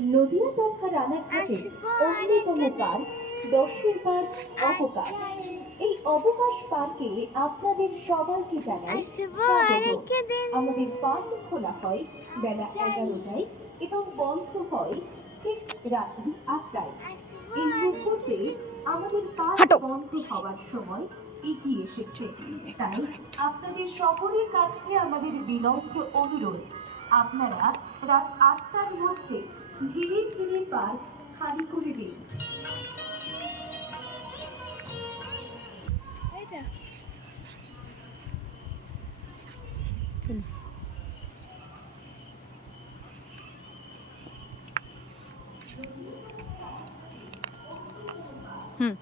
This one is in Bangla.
নদিয়া তথা রানাঘাটে অন্যতম পার্ক দশের পার্ক অবকাশ এই অবকাশ পার্কে আপনাদের সবাইকে জানাই। আমাদের পার্ক খোলা হয় বেলা এগারোটায় এবং বন্ধ হয় ঠিক রাত্রি আটটায়। এই মুহূর্তে আমাদের পার্ক বন্ধ হওয়ার সময় এগিয়ে এসেছে। তাই আপনাদের সকলের কাছে আমাদের বিনম্র অনুরোধ। আপনারা রাত আটটার মধ্যে পার্ক খালি করে দিন। হুম।